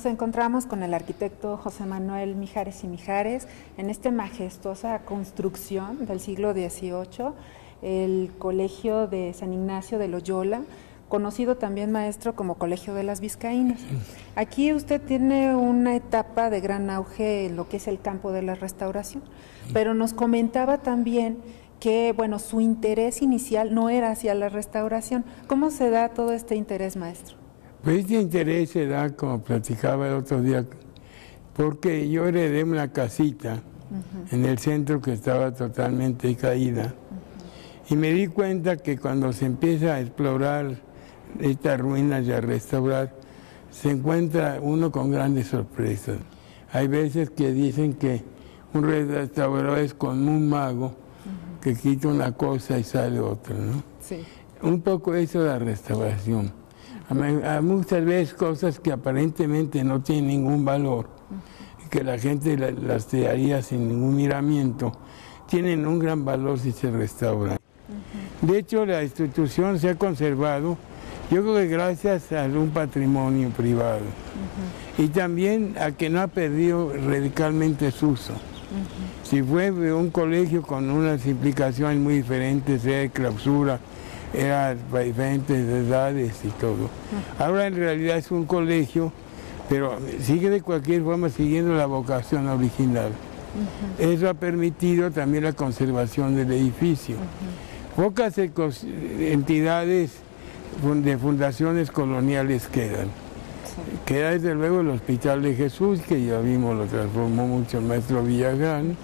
Nos encontramos con el arquitecto José Manuel Mijares y Mijares en esta majestuosa construcción del siglo XVIII, el Colegio de San Ignacio de Loyola, conocido también, maestro, como Colegio de las Vizcaínas. Aquí usted tiene una etapa de gran auge en lo que es el campo de la restauración, pero nos comentaba también que, bueno, su interés inicial no era hacia la restauración. ¿Cómo se da todo este interés, maestro? Pues este interés se da, como platicaba el otro día, porque yo heredé una casita en el centro que estaba totalmente caída, y me di cuenta que cuando se empieza a explorar estas ruinas y a restaurar, se encuentra uno con grandes sorpresas. Hay veces que dicen que un restaurador es como un mago que quita una cosa y sale otra, ¿no? Sí. Un poco eso de la restauración. Hay muchas veces cosas que aparentemente no tienen ningún valor, que la gente las tiraría sin ningún miramiento, tienen un gran valor si se restauran. De hecho, la institución se ha conservado, yo creo que gracias a un patrimonio privado, y también a que no ha perdido radicalmente su uso. Si fue un colegio con unas implicaciones muy diferentes, sea de clausura, era para diferentes edades y todo. Ahora en realidad es un colegio, pero sigue de cualquier forma siguiendo la vocación original. Eso ha permitido también la conservación del edificio. Pocas entidades de fundaciones coloniales quedan. Queda desde luego el Hospital de Jesús, que ya vimos, lo transformó mucho el maestro Villagrán,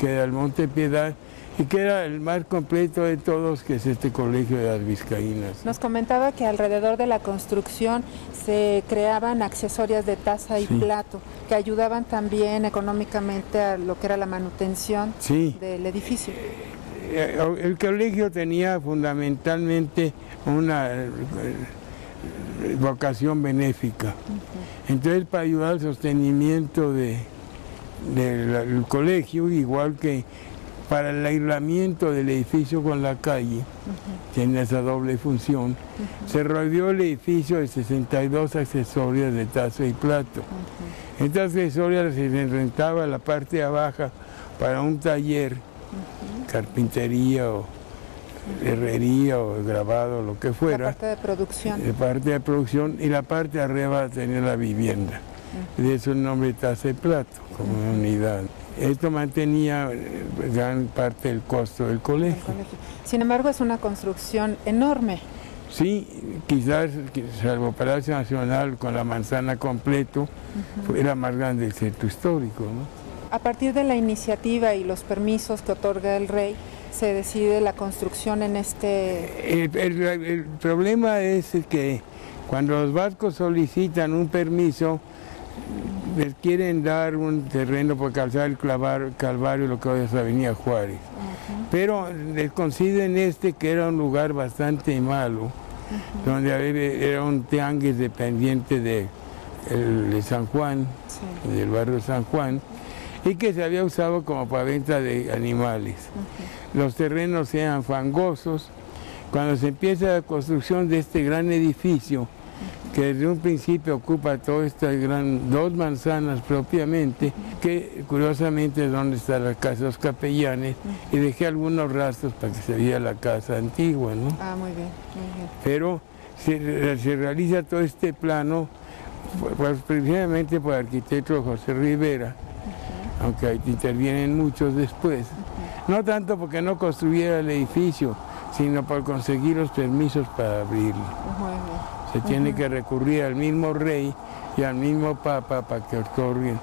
queda el Monte Piedad, y queda el más completo de todos, que es este Colegio de las Vizcaínas. Nos comentaba que alrededor de la construcción se creaban accesorias de taza y plato, que ayudaban también económicamente a lo que era la manutención del edificio. El colegio tenía fundamentalmente una vocación benéfica. Entonces, para ayudar al sostenimiento del colegio, igual que para el aislamiento del edificio con la calle, tiene esa doble función, se rodeó el edificio de 62 accesorios de taza y plato. Estas accesorios se rentaba la parte de abajo para un taller, carpintería o herrería o grabado, lo que fuera. La parte de producción. La parte de producción, y la parte de arriba tenía la vivienda. De eso el nombre taza y plato, como una unidad. Esto mantenía gran parte del costo del colegio. Sin embargo, es una construcción enorme. Sí, quizás, salvo Palacio Nacional con la manzana completo, era más grande el centro histórico, ¿no? A partir de la iniciativa y los permisos que otorga el rey, se decide la construcción en este... El problema es que cuando los vascos solicitan un permiso, les quieren dar un terreno para calzar el Calvario, lo que hoy es la Avenida Juárez. Pero les conceden que era un lugar bastante malo, donde era un tianguis dependiente de San Juan, del barrio San Juan, y que se había usado como para venta de animales. Los terrenos eran fangosos. Cuando se empieza la construcción de este gran edificio, que desde un principio ocupa toda esta dos manzanas propiamente, que curiosamente es donde está la casa de los capellanes, y dejé algunos rastros para que se viera la casa antigua, ¿no? Ah, muy bien, muy bien. Pero se realiza todo este plano, pues precisamente por el arquitecto José Rivera, aunque intervienen muchos después. No tanto porque no construyera el edificio, sino por conseguir los permisos para abrirlo. Muy bien. Se tiene que recurrir al mismo rey y al mismo papa para que otorguen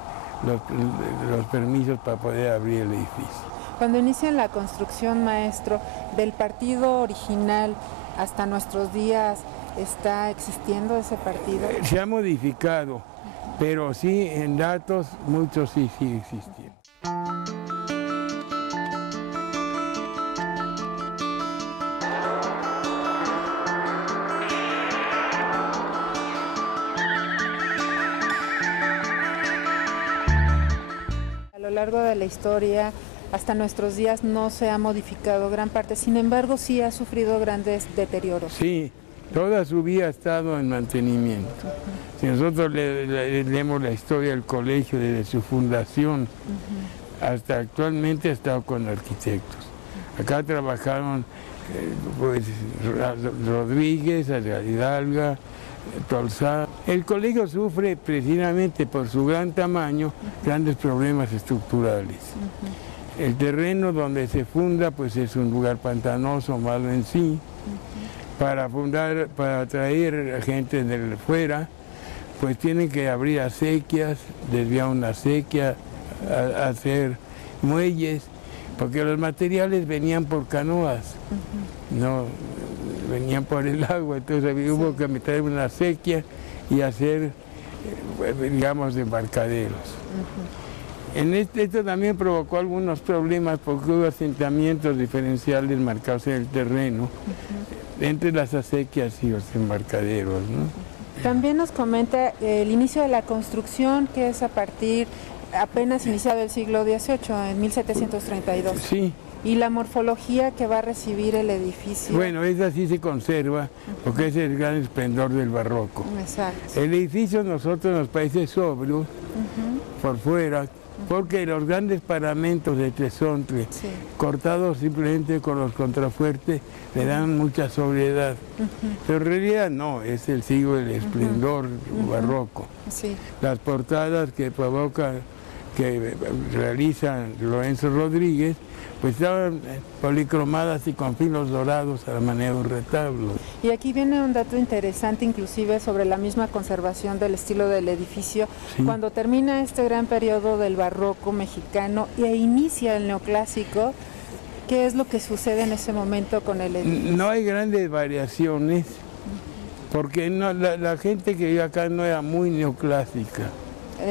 los permisos para poder abrir el edificio. Cuando inician la construcción, maestro, del partido original hasta nuestros días, ¿está existiendo ese partido? Se ha modificado, pero sí, en datos, muchos sí existían. A lo largo de la historia, hasta nuestros días, no se ha modificado gran parte, sin embargo sí ha sufrido grandes deterioros. Sí, Toda su vida ha estado en mantenimiento. Si nosotros leemos la historia del colegio desde su fundación hasta actualmente, ha estado con arquitectos. Acá trabajaron pues, Rodríguez, Hidalga, Tolsá. El colegio sufre precisamente por su gran tamaño grandes problemas estructurales. El terreno donde se funda pues es un lugar pantanoso, malo en sí. Para atraer gente de fuera, pues tienen que abrir acequias, desviar una acequia, hacer muelles, porque los materiales venían por canoas, no venían por el agua, entonces hubo que meter una acequia y hacer, digamos, embarcaderos. Esto también provocó algunos problemas porque hubo asentamientos diferenciales marcados en el terreno entre las acequias y los embarcaderos, ¿no? También nos comenta el inicio de la construcción, que es a partir apenas iniciado el siglo XVIII, en 1732. Sí. Y la morfología que va a recibir el edificio. Bueno, esa sí se conserva, porque es el gran esplendor del barroco. Exacto. El edificio a nosotros nos parece sobrio por fuera, porque los grandes paramentos de tresontle, cortados simplemente con los contrafuertes, le dan mucha sobriedad. Pero en realidad no, es el siglo del esplendor barroco. Sí. Las portadas que realiza Lorenzo Rodríguez, pues estaban policromadas y con filos dorados a la manera de un retablo. Y aquí viene un dato interesante, inclusive sobre la misma conservación del estilo del edificio. Sí. Cuando termina este gran periodo del barroco mexicano e inicia el neoclásico, ¿qué es lo que sucede en ese momento con el edificio? No hay grandes variaciones, porque no, la gente que vive acá no era muy neoclásica.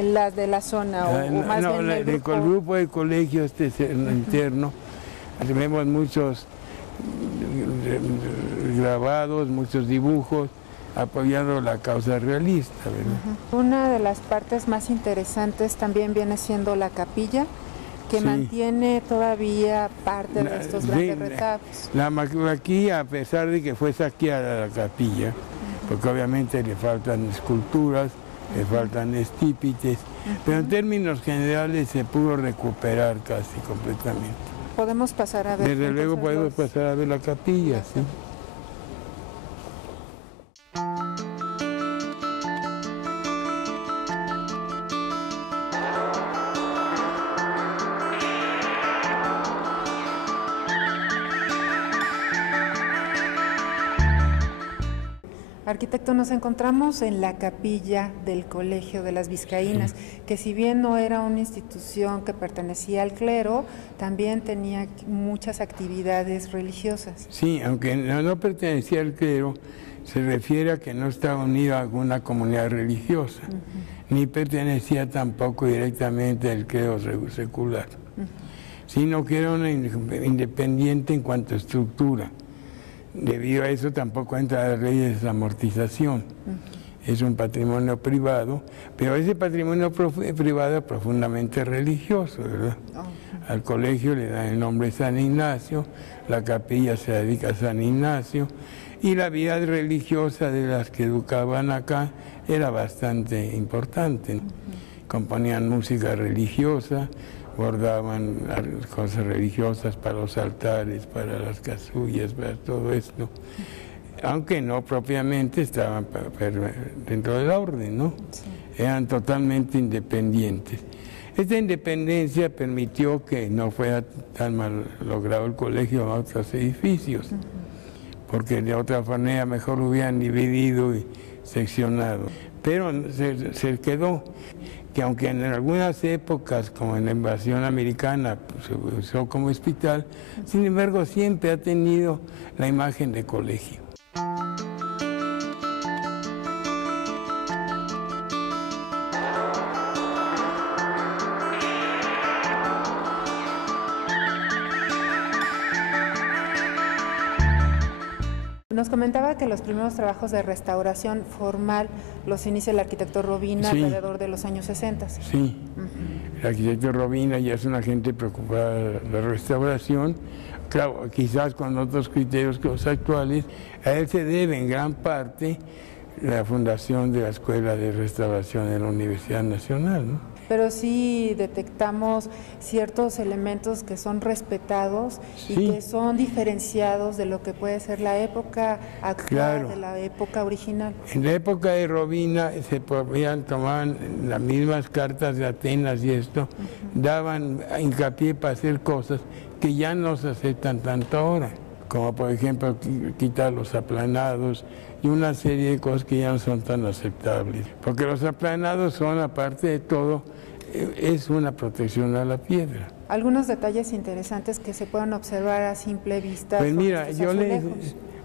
Las de la zona, o más no, bien el grupo del colegio interno, vemos muchos grabados, muchos dibujos apoyando la causa realista, ¿verdad? Una de las partes más interesantes también viene siendo la capilla, que mantiene todavía parte de estos grandes retablos. La maquilla, a pesar de que fue saqueada la capilla, porque obviamente le faltan esculturas, le faltan estípites, pero en términos generales se pudo recuperar casi completamente. ¿Podemos pasar a ver? Desde luego podemos pasar a ver la capilla, sí. Arquitecto, nos encontramos en la capilla del Colegio de las Vizcaínas, que si bien no era una institución que pertenecía al clero, también tenía muchas actividades religiosas. Sí, aunque no pertenecía al clero, se refiere a que no estaba unido a alguna comunidad religiosa, ni pertenecía tampoco directamente al clero secular, sino que era una independiente en cuanto a estructura. Debido a eso tampoco entra la ley de desamortización. Es un patrimonio privado, pero ese patrimonio privado es profundamente religioso, ¿verdad? Al colegio le dan el nombre San Ignacio, la capilla se dedica a San Ignacio, y la vida religiosa de las que educaban acá era bastante importante. Componían música religiosa, bordaban cosas religiosas para los altares, para las casullas, para todo esto, aunque no propiamente estaban dentro de la orden, ¿no? Eran totalmente independientes. Esta independencia permitió que no fuera tan mal logrado el colegio a otros edificios, porque de otra manera mejor lo hubieran dividido y seccionado. Pero se quedó que aunque en algunas épocas, como en la invasión americana, se usó como hospital, sin embargo siempre ha tenido la imagen de colegio. Nos comentaba que los primeros trabajos de restauración formal los inicia el arquitecto Robina alrededor de los años 60. Sí, el arquitecto Robina ya es una gente preocupada de la restauración, claro, quizás con otros criterios que los actuales. A él se debe en gran parte la fundación de la Escuela de Restauración en la Universidad Nacional, ¿no? Pero sí detectamos ciertos elementos que son respetados y que son diferenciados de lo que puede ser la época actual de la época original. En la época de Robina se podían tomar las mismas cartas de Atenas y esto, daban hincapié para hacer cosas que ya no se aceptan tanto ahora, como por ejemplo quitar los aplanados y una serie de cosas que ya no son tan aceptables. Porque los aplanados son, aparte de todo, es una protección a la piedra. Algunos detalles interesantes que se pueden observar a simple vista. Pues mira,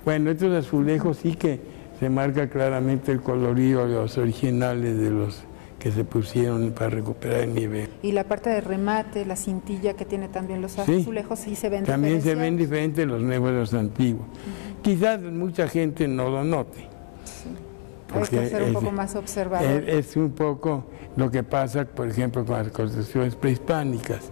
bueno, estos azulejos sí que se marca claramente el colorido de los originales de los que se pusieron para recuperar el nivel. Y la parte de remate, la cintilla que tiene también los azulejos, sí se ven también diferenciados. Se ven diferentes los nuevos de los antiguos. Quizás mucha gente no lo note. Hay que ser un poco más observador. Es un poco lo que pasa, por ejemplo, con las construcciones prehispánicas,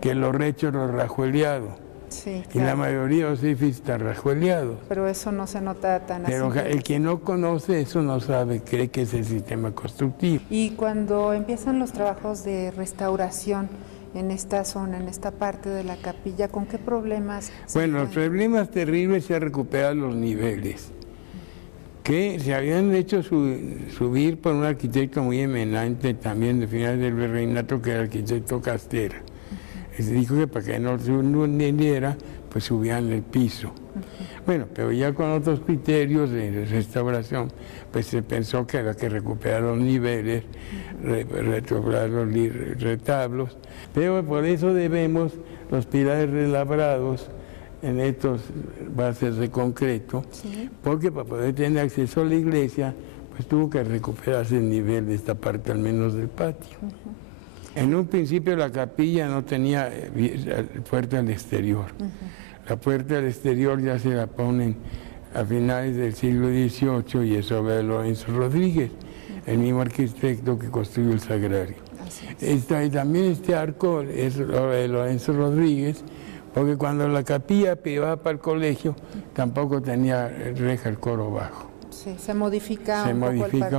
que los rechos los rajueleados. Sí, y la mayoría de los edificios están rajueleados. Pero eso no se nota tan así. Pero el que no conoce eso no sabe, cree que es el sistema constructivo. Y cuando empiezan los trabajos de restauración en esta zona, en esta parte de la capilla, ¿con qué problemas? Bueno, los problemas terribles se recuperan los niveles, que se habían hecho subir por un arquitecto muy eminente también de finales del virreinato, que era el arquitecto Castera. Se dijo que para que no se hundiera, pues subían el piso. Bueno, pero ya con otros criterios de restauración, pues se pensó que había que recuperar los niveles, recuperar los retablos, pero por eso debemos los pilares relabrados en estas bases de concreto, porque para poder tener acceso a la iglesia, pues tuvo que recuperarse el nivel de esta parte, al menos del patio. En un principio la capilla no tenía puerta al exterior. La puerta al exterior ya se la ponen a finales del siglo XVIII y es obra de Lorenzo Rodríguez, el mismo arquitecto que construyó el Sagrario. Y también este arco es obra de Lorenzo Rodríguez, porque cuando la capilla iba para el colegio tampoco tenía reja el coro bajo. Sí, se modifica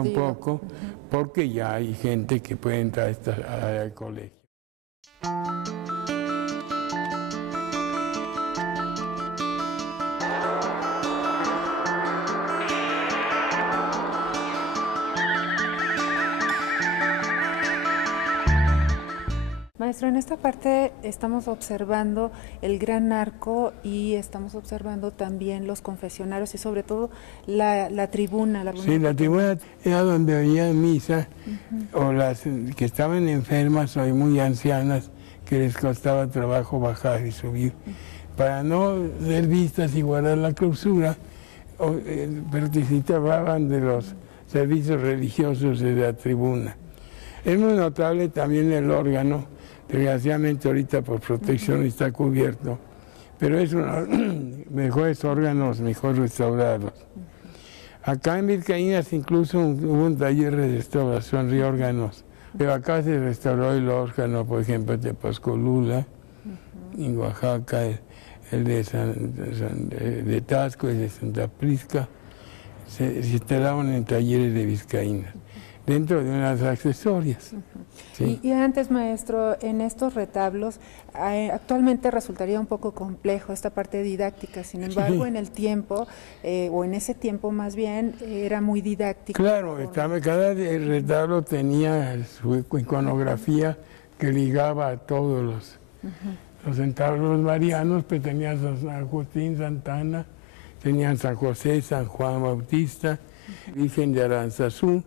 un poco porque ya hay gente que puede entrar al colegio. Maestro, en esta parte estamos observando el gran arco y estamos observando también los confesionarios y sobre todo la tribuna. Sí, la tribuna era donde oían misa o las que estaban enfermas o muy ancianas que les costaba trabajo bajar y subir. Para no ser vistas y guardar la clausura, participaban de los servicios religiosos de la tribuna. Es muy notable también el órgano. Desgraciadamente ahorita por protección está cubierto, pero es uno de los mejores órganos, mejor restaurados. Acá en Vizcaínas incluso hubo un taller de restauración de órganos, pero acá se restauró el órgano, por ejemplo, de Pascolula, en Oaxaca, el de Tasco, el de Santa Prisca, se instalaban en talleres de Vizcaínas, dentro de unas accesorias. Sí. Y antes, maestro, en estos retablos, actualmente resultaría un poco complejo esta parte didáctica, sin embargo, en el tiempo, o en ese tiempo más bien, era muy didáctico. Claro, cada retablo tenía su iconografía que ligaba a todos los entablos marianos, pues tenían San Agustín, Santa Ana, tenían San José, San Juan Bautista, Virgen de Aranzazú,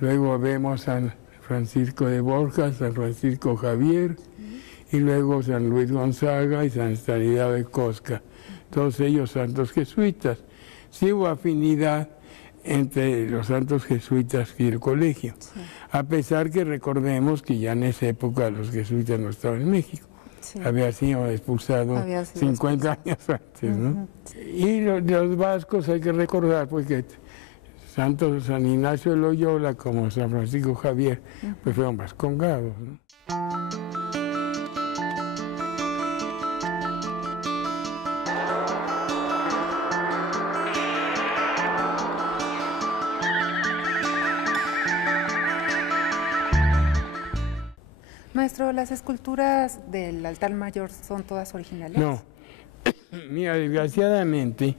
luego vemos San Francisco de Borja, San Francisco Javier, y luego San Luis Gonzaga y San Estanislao de Cosca, todos ellos santos jesuitas. Sí hubo afinidad entre los santos jesuitas y el colegio, a pesar que recordemos que ya en esa época los jesuitas no estaban en México. Había sido expulsado 50 años antes, ¿no? Y los vascos hay que recordar, porque tanto San Ignacio de Loyola como San Francisco Javier, pues fueron vascongados, ¿no? Maestro, ¿las esculturas del altar mayor son todas originales? No. Mira, desgraciadamente,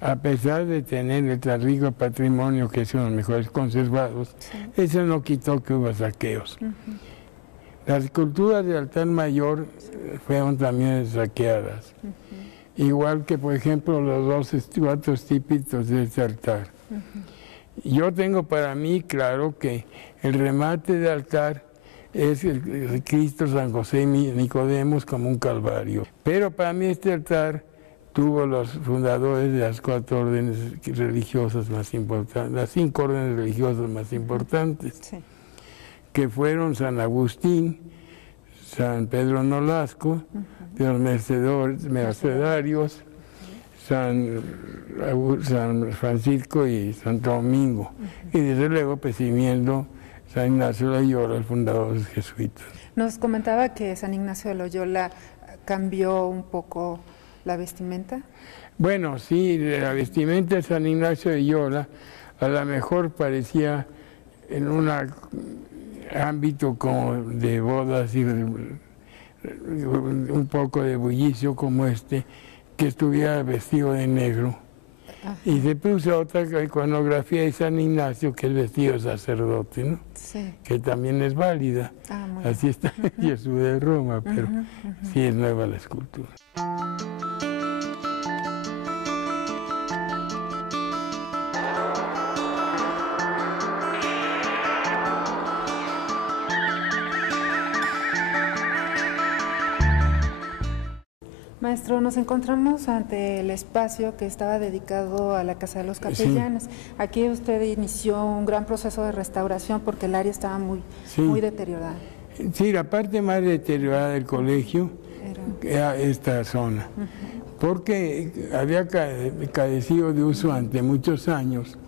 a pesar de tener el tan rico patrimonio que es uno de los mejores conservados, eso no quitó que hubo saqueos. Las esculturas del altar mayor fueron también saqueadas. Igual que, por ejemplo, los dos estatuas típicos de este altar. Yo tengo para mí claro que el remate del altar es el Cristo, San José y Nicodemos como un calvario. Pero para mí este altar tuvo los fundadores de las 4 órdenes religiosas más importantes, las 5 órdenes religiosas más importantes, que fueron San Agustín, San Pedro Nolasco, de los mercedarios, San Francisco y Santo Domingo. Y desde luego, pues, siguiendo San Ignacio de Loyola, el fundador de los jesuitas. Nos comentaba que San Ignacio de Loyola cambió un poco la vestimenta. Bueno, sí, la vestimenta de San Ignacio de Loyola a lo mejor parecía en un ámbito como de bodas y un poco de bullicio como este, que estuviera vestido de negro. Y se puso otra iconografía de San Ignacio, que es vestido de sacerdote, ¿no? Que también es válida. Así está Jesús de Roma, pero sí es nueva la escultura. Maestro, nos encontramos ante el espacio que estaba dedicado a la Casa de los Capellanes. Aquí usted inició un gran proceso de restauración porque el área estaba muy deteriorada. Sí, la parte más deteriorada del colegio era esta zona, porque había carecido de uso ante muchos años.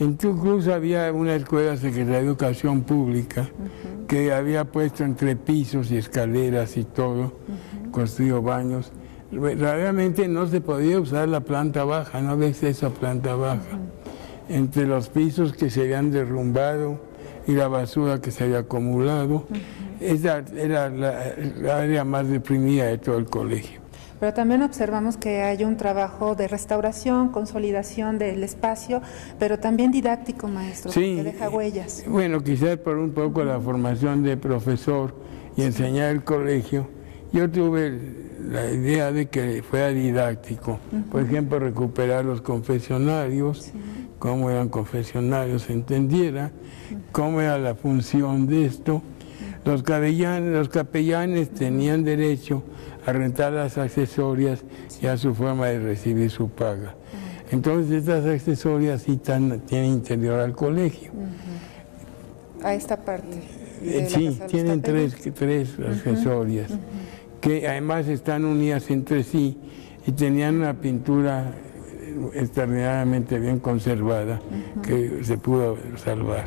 Incluso había una escuela Secretaría de Educación Pública que había puesto entre pisos y escaleras y todo, construido baños. Realmente no se podía usar la planta baja, no había acceso a planta baja. Entre los pisos que se habían derrumbado y la basura que se había acumulado, esa era la área más deprimida de todo el colegio. Pero también observamos que hay un trabajo de restauración, consolidación del espacio, pero también didáctico, maestro, que deja huellas. Bueno, quizás por un poco la formación de profesor y enseñar el colegio, yo tuve la idea de que fuera didáctico. Por ejemplo, recuperar los confesionarios, cómo eran confesionarios, se entendiera, cómo era la función de esto. Los capellanes tenían derecho a rentar las accesorias y a su forma de recibir su paga. Entonces estas accesorias sí tienen interior al colegio. A esta parte. Sí, tienen tres accesorias que además están unidas entre sí y tenían una pintura extraordinariamente bien conservada que se pudo salvar.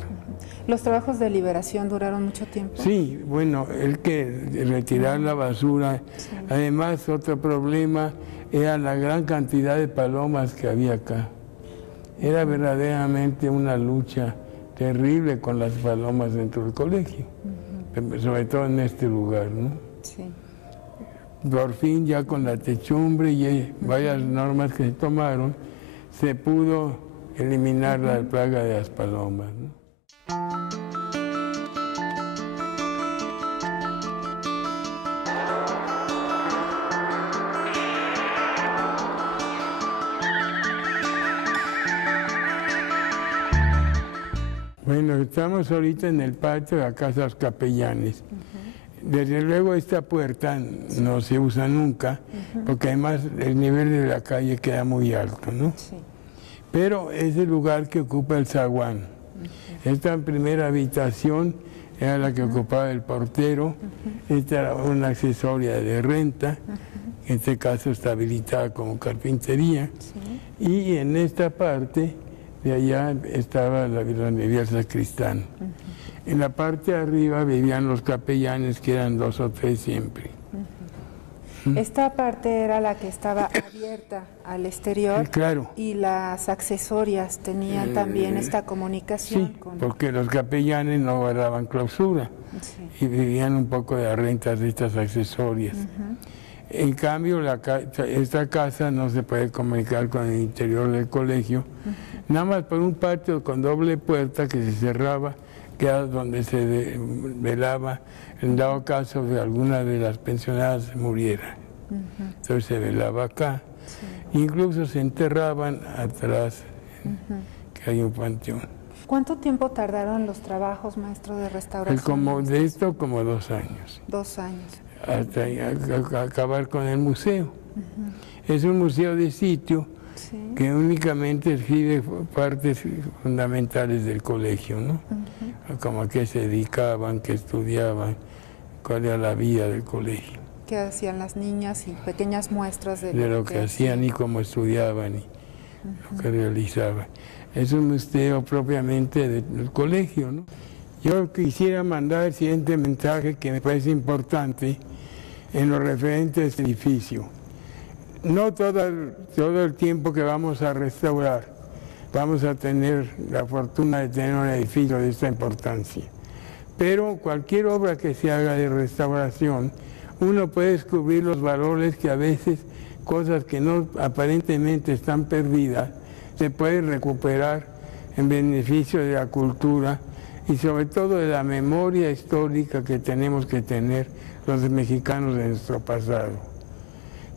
¿Los trabajos de liberación duraron mucho tiempo? Sí, bueno, el que retirar la basura. Además, otro problema era la gran cantidad de palomas que había acá. Era verdaderamente una lucha terrible con las palomas dentro del colegio, sobre todo en este lugar, ¿no? Sí. Por fin, ya con la techumbre y varias normas que se tomaron, se pudo eliminar la plaga de las palomas, ¿no? Bueno, estamos ahorita en el patio de la Casa de los Capellanes. Desde luego esta puerta no se usa nunca, porque además el nivel de la calle queda muy alto, ¿no? Pero es el lugar que ocupa el zaguán. Esta primera habitación era la que ocupaba el portero, esta era una accesoria de renta, en este caso está habilitada como carpintería, y en esta parte de allá estaba donde vivía el sacristán. En la parte de arriba vivían los capellanes, que eran 2 o 3 siempre. Esta parte era la que estaba abierta al exterior, claro. Y las accesorias tenían también esta comunicación. Sí, porque los capellanes no guardaban clausura y vivían un poco de rentas de estas accesorias. En cambio, esta casa no se puede comunicar con el interior del colegio, nada más por un patio con doble puerta que se cerraba, que era donde se velaba en dado caso de alguna de las pensionadas muriera. Entonces se velaba acá. Incluso se enterraban atrás, que hay un panteón. ¿Cuánto tiempo tardaron los trabajos, maestro, de restauración? Como 2 años. 2 años. Hasta acabar con el museo. Es un museo de sitio que únicamente exhibe partes fundamentales del colegio, ¿no? Como a qué se dedicaban, qué estudiaban, cuál era la vida del colegio. ¿Qué hacían las niñas? Y pequeñas muestras de lo que hacían y cómo estudiaban y lo que realizaban. Es un museo propiamente del colegio, ¿no? Yo quisiera mandar el siguiente mensaje que me parece importante en lo referente a este edificio. No todo el tiempo que vamos a restaurar vamos a tener la fortuna de tener un edificio de esta importancia. Pero cualquier obra que se haga de restauración, uno puede descubrir los valores que a veces, cosas que no aparentemente están perdidas, se pueden recuperar en beneficio de la cultura y sobre todo de la memoria histórica que tenemos que tener los mexicanos de nuestro pasado.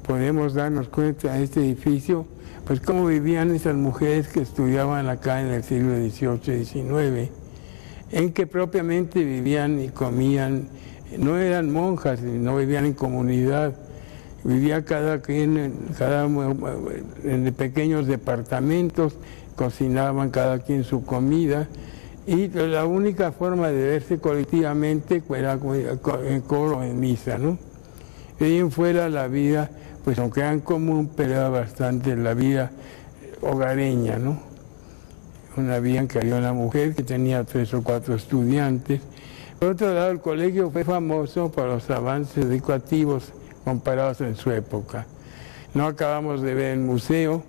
Podemos darnos cuenta de este edificio, pues cómo vivían esas mujeres que estudiaban acá en el siglo XVIII y XIX, en que propiamente vivían y comían, no eran monjas, no vivían en comunidad, vivía cada quien en pequeños departamentos, cocinaban cada quien su comida, y la única forma de verse colectivamente era en coro, en misa, ¿no? De ahí en fuera la vida, pues aunque era en común, pero era bastante la vida hogareña, ¿no? Una vida en que había una mujer que tenía 3 o 4 estudiantes. Por otro lado, el colegio fue famoso por los avances educativos comparados en su época. No acabamos de ver el museo,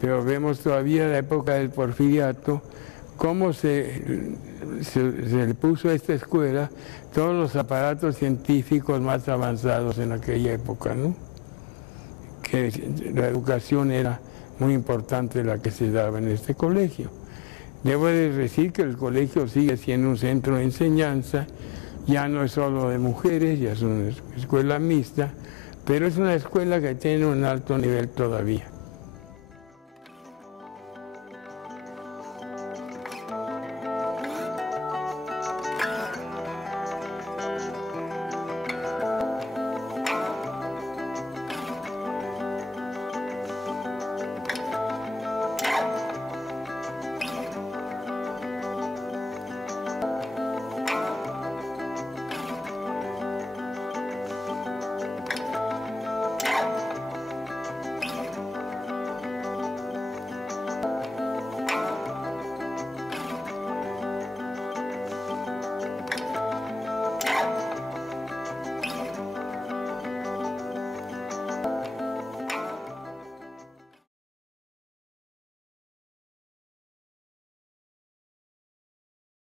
pero vemos todavía la época del Porfiriato, cómo se le puso a esta escuela todos los aparatos científicos más avanzados en aquella época, ¿no? Que la educación era muy importante la que se daba en este colegio. Debo de decir que el colegio sigue siendo un centro de enseñanza, ya no es solo de mujeres, ya es una escuela mixta, pero es una escuela que tiene un alto nivel todavía.